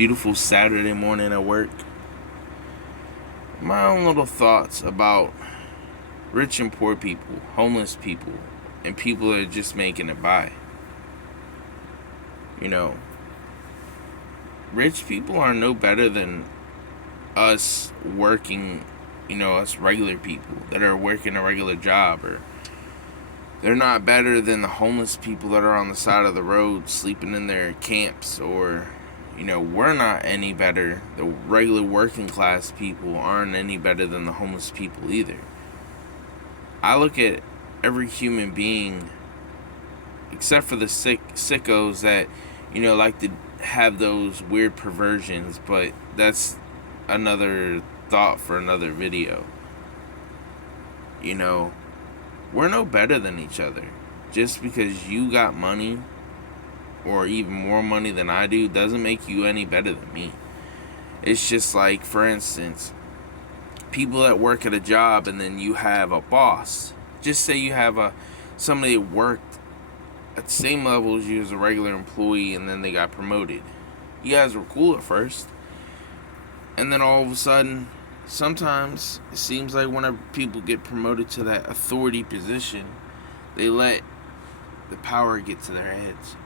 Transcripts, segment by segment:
beautiful Saturday morning at work. My own little thoughts about rich and poor people, homeless people, and people that are just making it by. You know, rich people are no better than us working, us regular people that are working a regular job, or they're not better than the homeless people that are on the side of the road sleeping in their camps, or we're not any better. The regular working class people aren't any better than the homeless people either. I look at every human being, except for the sickos that, like to have those weird perversions, but that's another thought for another video. We're no better than each other. Just because you got money, or even more money than I do, doesn't make you any better than me. It's just like, for instance, people that work at a job and then you have a boss. Just say you have somebody that worked at the same level as you as a regular employee, and then they got promoted. You guys were cool at first, and then all of a sudden, sometimes it seems like whenever people get promoted to that authority position, they let the power get to their heads.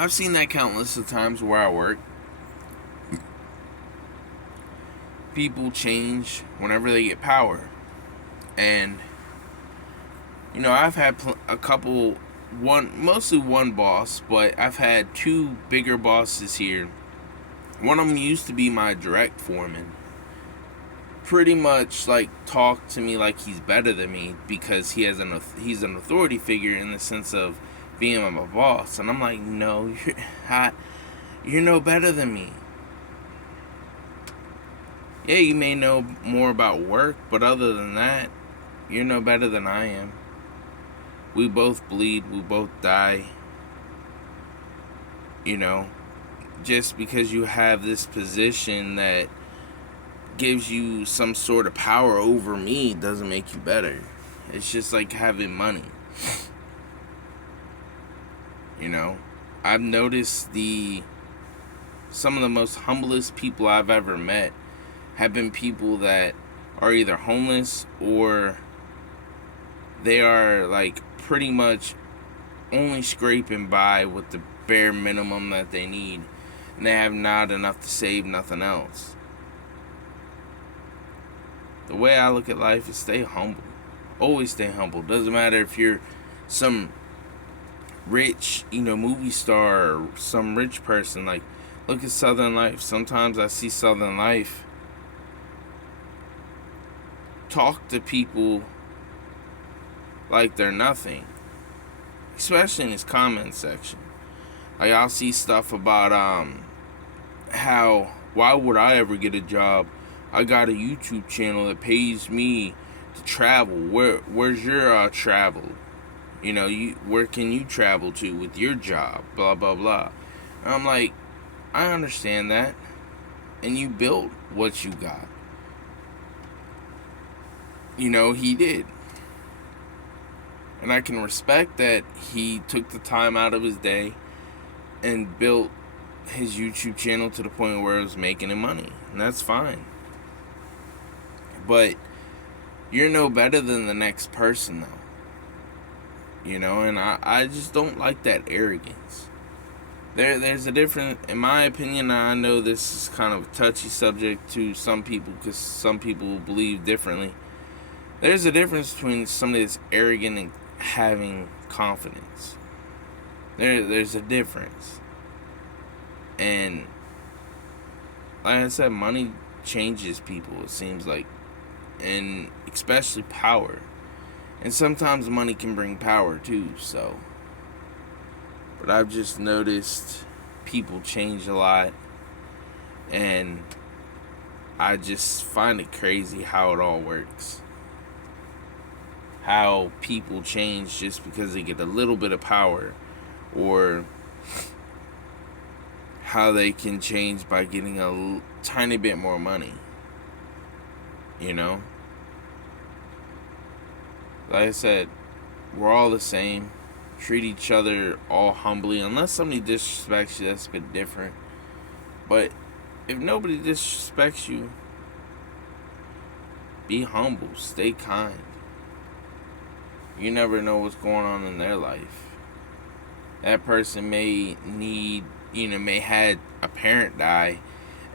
I've seen that countless of times where I work. People change whenever they get power. And, I've had mostly one boss, but I've had two bigger bosses here. One of them used to be my direct foreman. Pretty much talk to me like he's better than me because he's an authority figure in the sense of being my boss. And I'm like, no, you're no better than me. Yeah, you may know more about work, but other than that, you're no better than I am. We both bleed, we both die. Just because you have this position that gives you some sort of power over me doesn't make you better. It's just like having money. I've noticed some of the most humblest people I've ever met have been people that are either homeless or they are pretty much only scraping by with the bare minimum that they need, and they have not enough to save nothing else. The way I look at life is stay humble. Always stay humble. Doesn't matter if you're some rich, movie star or some rich person. Look at Southern Life. Sometimes I see Southern Life talk to people like they're nothing, especially in his comment section. I'll see stuff about how, why would I ever get a job? I got a YouTube channel that pays me to travel. Where's your travel? Where can you travel to with your job? Blah blah blah. And I'm like, I understand that, and you built what you got. He did. And I can respect that he took the time out of his day and built his YouTube channel to the point where it was making him money. And that's fine. But you're no better than the next person, though. And I just don't like that arrogance. There's a difference, in my opinion. I know this is kind of a touchy subject to some people because some people believe differently. There's a difference between somebody that's arrogant and having confidence. There's a difference. And like I said, money changes people, it seems like. And especially power. And sometimes money can bring power too, so. But I've just noticed people change a lot. And I just find it crazy how it all works. How people change just because they get a little bit of power, or how they can change by getting a tiny bit more money. Like I said, we're all the same. Treat each other all humbly. Unless somebody disrespects you, that's a bit different. But if nobody disrespects you, be humble. Stay kind. You never know what's going on in their life. That person may need, may had a parent die,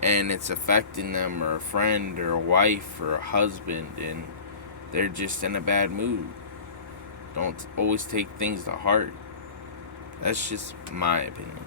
and it's affecting them, or a friend, or a wife, or a husband, and they're just in a bad mood. Don't always take things to heart. That's just my opinion.